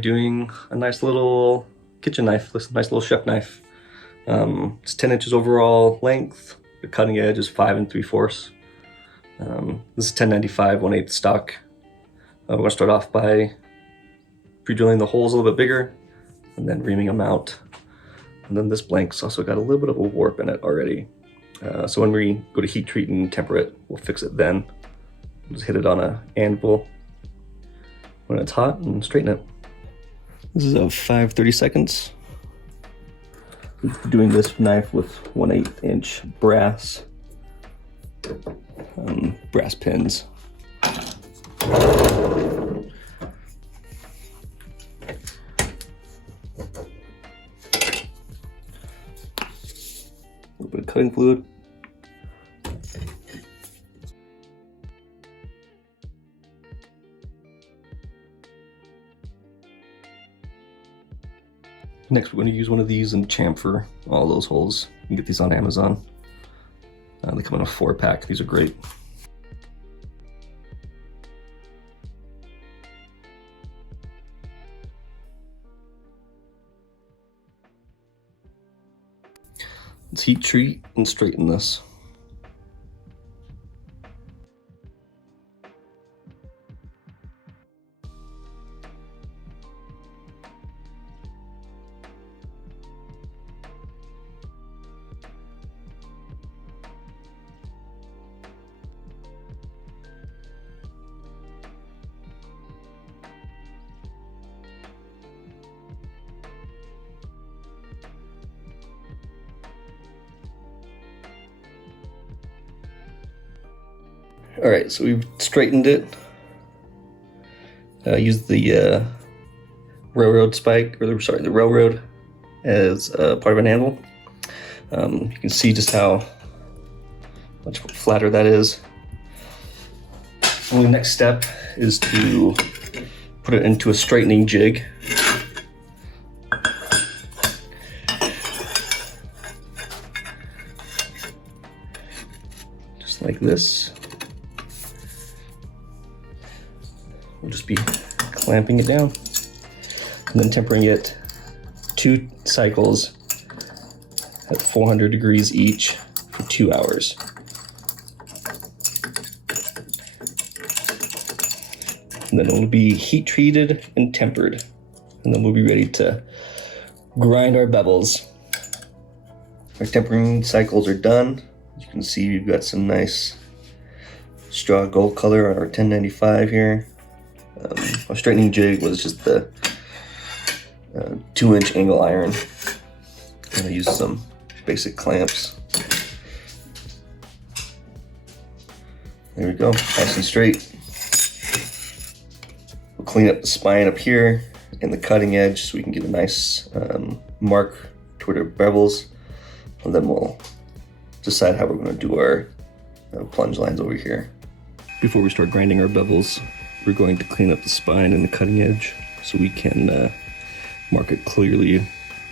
Doing a nice little kitchen knife, this nice little chef knife. It's 10 inches overall length. The cutting edge is 5 3/4. This is 1095 1/8 stock. We're gonna start off by pre-drilling the holes a little bit bigger and then reaming them out. And then this blank's also got a little bit of a warp in it already. So when we go to heat treat and temper it, we'll fix it then. We'll just hit it on an anvil when it's hot and straighten it. This is a 5 30-seconds. Doing this knife with 1/8 inch brass pins. A little bit of cutting fluid. Next, we're going to use one of these and chamfer all those holes. You can get these on Amazon. They come in a 4-pack. These are great. Let's heat treat and straighten this. All right, so we've straightened it. Used the railroad spike, or the railroad as part of an anvil. You can see just how much flatter that is. And the next step is to put it into a straightening jig. Just like this. We'll just be clamping it down and then tempering it 2 cycles at 400 degrees each for 2 hours. And then it'll be heat treated and tempered. And then we'll be ready to grind our bevels. Our tempering cycles are done. As you can see, we've got some nice straw gold color on our 1095 here. Our straightening jig was just the 2-inch angle iron. And I used some basic clamps. There we go, nice and straight. We'll clean up the spine up here and the cutting edge so we can get a nice mark toward our bevels. And then we'll decide how we're going to do our plunge lines over here. Before we start grinding our bevels, we're going to clean up the spine and the cutting edge so we can mark it clearly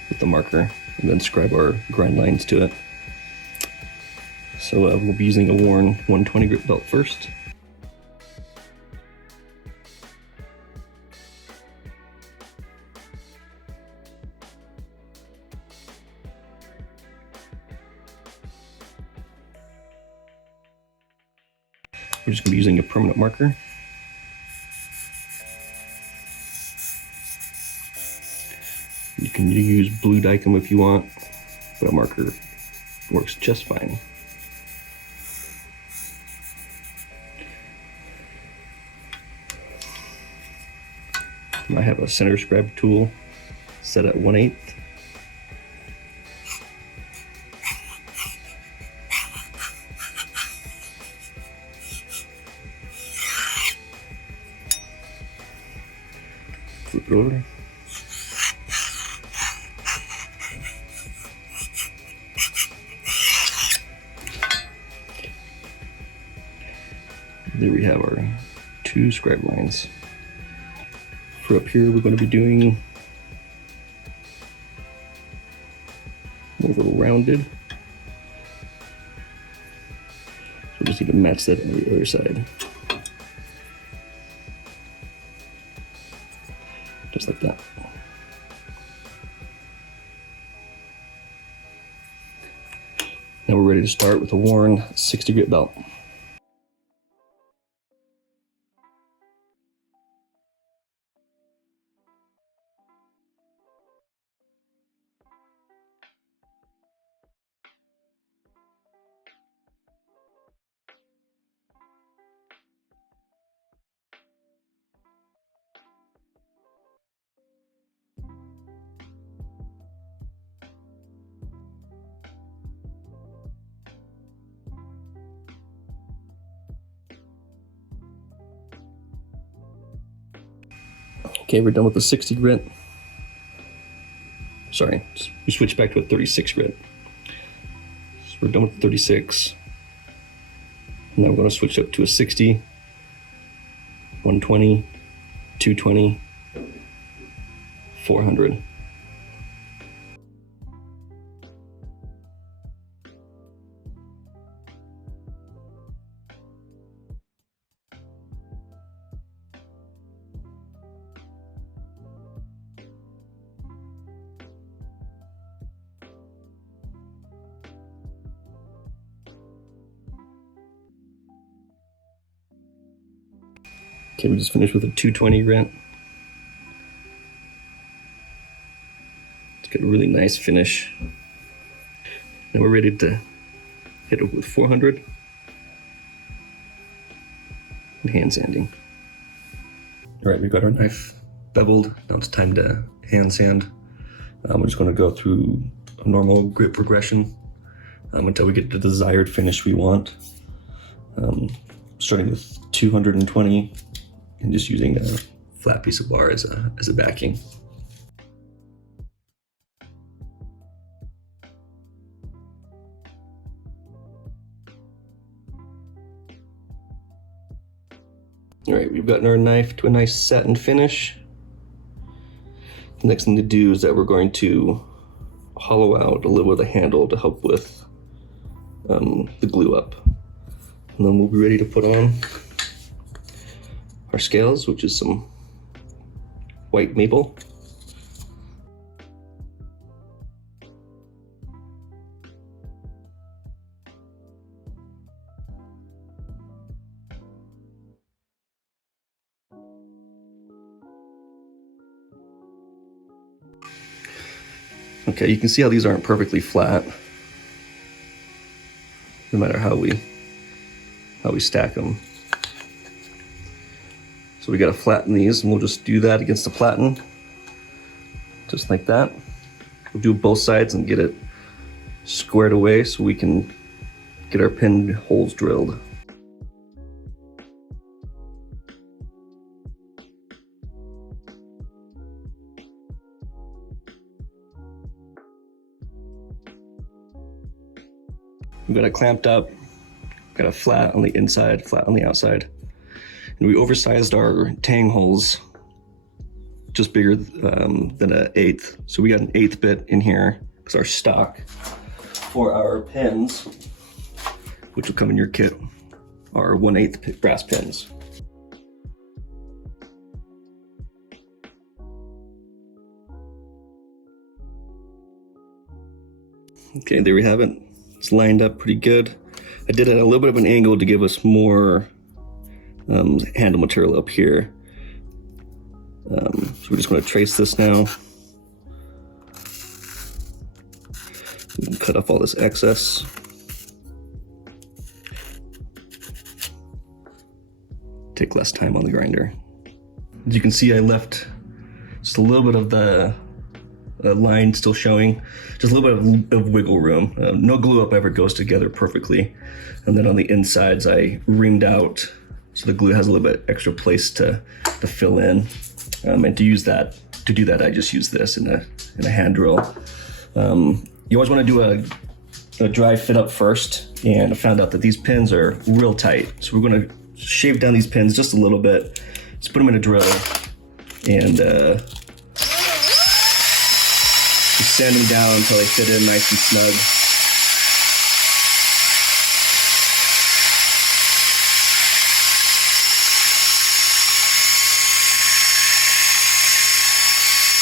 with the marker and then scribe our grind lines to it. So we'll be using a worn 120 grit belt first. We're just going to be using a permanent marker. You can use blue Dykem if you want, but a marker works just fine. I have a center scribe tool set at 1/8. Flip it over. There we have our 2 scribe lines. For up here, we're going to be doing more of a rounded. So we just need to match that on the other side. Just just like that. Now we're ready to start with a worn 60 grit belt. Okay, we're done with the 60 grit. Sorry, we switched back to a 36 grit. So we're done with the 36. Now we're going to switch up to a 60, 120, 220, 400. Okay, we just finished with a 220 grit. It's got a really nice finish. Now we're ready to hit it with 400 and hand sanding. All right, we've got our knife beveled. Now it's time to hand sand. We're just going to go through a normal grit progression until we get the desired finish we want. Starting with 220 and just using a flat piece of bar as a backing. All right, we've gotten our knife to a nice satin finish. The next thing to do is that we're going to hollow out a little bit of the handle to help with the glue up. And then we'll be ready to put on our scales, which is some white maple. Okay, you can see how these aren't perfectly flat, no matter how we stack them. So we gotta flatten these, and we'll just do that against the platen, just like that. We'll do both sides and get it squared away so we can get our pin holes drilled. We've got it clamped up, got a flat on the inside, flat on the outside. And we oversized our tang holes just bigger than an eighth. So we got an eighth bit in here as our stock for our pins, which will come in your kit, are 1/8 brass pins. Okay, there we have it. It's lined up pretty good. I did it at a little bit of an angle to give us more handle material up here. So we're just going to trace this now. Cut off all this excess. Take less time on the grinder. As you can see, I left just a little bit of the line still showing, just a little bit of wiggle room. No glue up ever goes together perfectly. And then on the insides, I reamed out so the glue has a little bit extra place to fill in. And to do that, I just use this in a hand drill. You always want to do a dry fit up first, and I found out that these pins are real tight. So we're going to shave down these pins just a little bit, just put them in a drill, and just sand them down until they fit in nice and snug.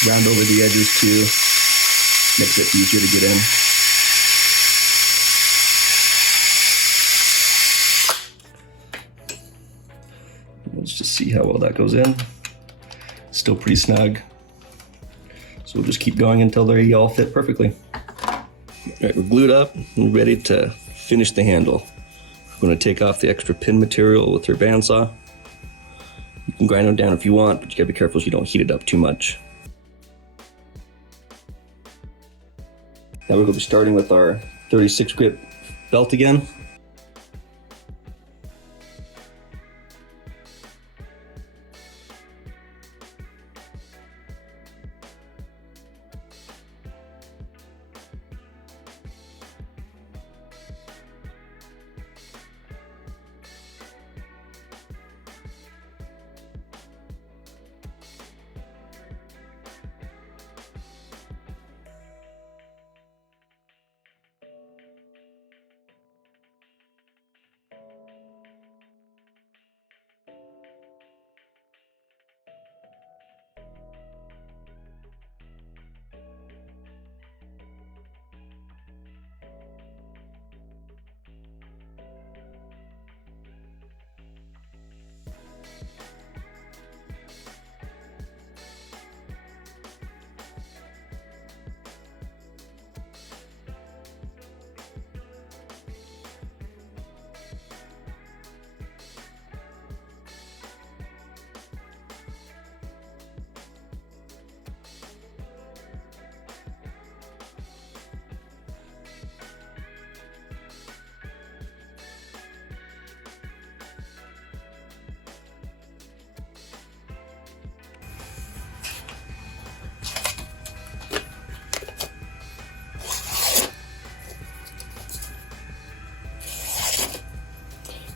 round over the edges too. Makes it easier to get in. Let's just see how well that goes in. Still pretty snug. So we'll just keep going until they all fit perfectly. All right, we're glued up and ready to finish the handle. We're going to take off the extra pin material with our bandsaw. You can grind them down if you want, but you gotta be careful so you don't heat it up too much. Now we're going to be starting with our 36 grit belt again.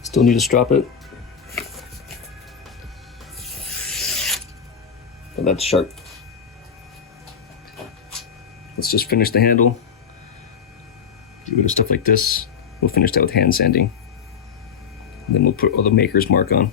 Still need to strap it. But that's sharp. Let's just finish the handle. Get rid of stuff like this. We'll finish that with hand sanding. And then we'll put all the maker's mark on.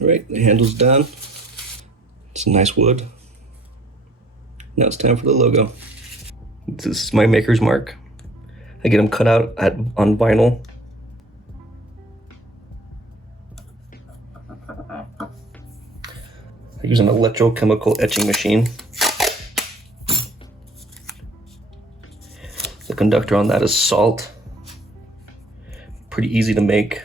All right, the handle's done. It's a nice wood. Now it's time for the logo. This is my maker's mark. I get them cut out on vinyl. I use an electrochemical etching machine. The conductor on that is salt. Pretty easy to make.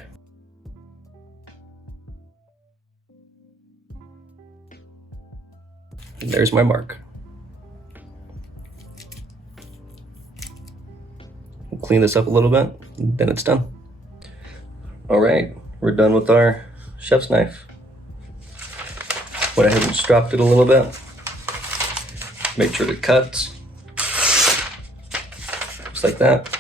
And there's my mark. We'll clean this up a little bit, and then it's done. All right, we're done with our chef's knife. Went ahead and stropped it a little bit. Make sure it cuts. Just like that.